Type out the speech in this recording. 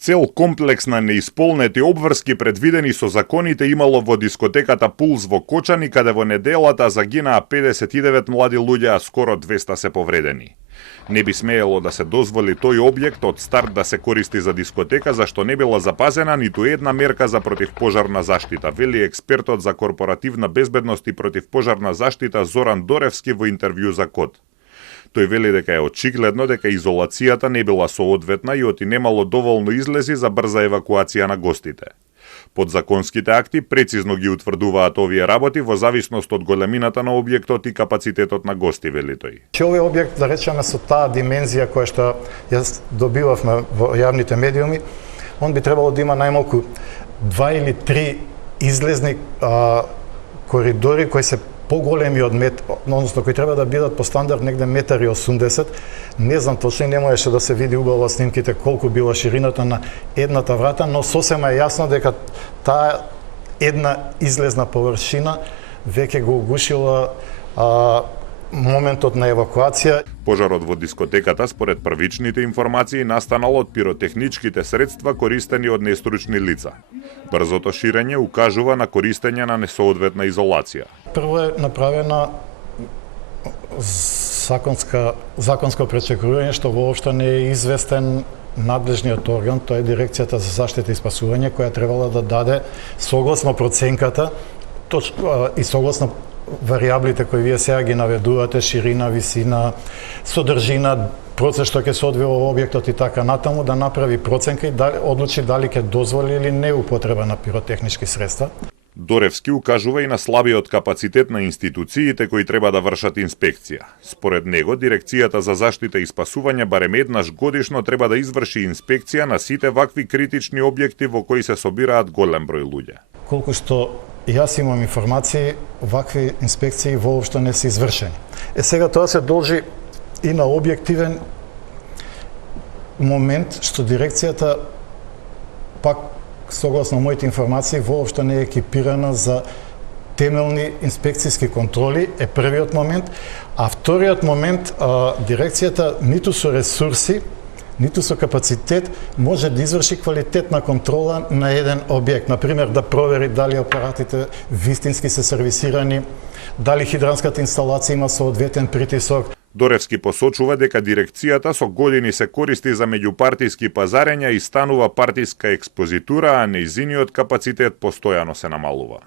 Цел комплексна неисполнети обврски предвидени со законите имало во дискотеката Пулс во Кочани, каде во неделата загинаа 59 млади луѓе, а скоро 200 се повредени. Не би смеело да се дозволи тој објект од старт да се користи за дискотека, зашто не била запазена ниту една мерка за противпожарна заштита, вели експертот за корпоративна безбедност и противпожарна заштита Зоран Доревски во интервју за Код. Тој вели дека е очигледно дека изолацијата не била соодветна и оти немало доволно излези за брза евакуација на гостите. Подзаконските акти прецизно ги утврдуваат овие работи во зависност од големината на објектот и капацитетот на гости, вели тој. Овој објект, да речеме, со таа димензија која што јас добивавме во јавните медиуми, он би требало да има најмалку 2 или 3 излезни коридори кои се поголеми од односно кои треба да бидат по стандард негде 1,80 м. Не знам точно, не можеше да се види убаво снимките колку била ширината на едната врата, но сосема е јасно дека таа една излезна површина веќе го угушила моментот на евакуација. Пожарот во дискотеката, според првичните информации, настанал од пиротехничките средства користени од нестручни лица. Брзото ширење укажува на користење на несоодветна изолација. Прво е направена законско пречекрување, што воопшто не е известен надлежниот орган, тоа е Дирекцијата за заштита и спасување, која требала да даде согласно проценката и согласно варијаблите кои вие сега ги наведувате, ширина, висина, содржина, процес што ќе се одвива во објектот и така натаму, да направи проценка и да одлучи дали ќе дозволи или не употреба на пиротехнички средства. Доревски укажува и на слабиот капацитет на институциите кои треба да вршат инспекција. Според него, Дирекцијата за заштита и спасување барем еднаш годишно треба да изврши инспекција на сите вакви критични објекти во кои се собираат голем број луѓе. Колку што јас имам информации, вакви инспекции воопшто не се извршени. Сега тоа се должи и на објективен момент што дирекцијата, пак согласно моите информации, воопшто не е екипирана за темелни инспекцијски контроли, е првиот момент, а вториот момент, дирекцијата ниту со ресурси, ниту со капацитет може да изврши квалитетна контрола на еден објект. Например, да провери дали апаратите вистински се сервисирани, дали хидранската инсталација има соодветен притисок. Доревски посочува дека дирекцијата со години се користи за меѓупартиски пазарења и станува партиска експозитура, а нејзиниот капацитет постојано се намалува.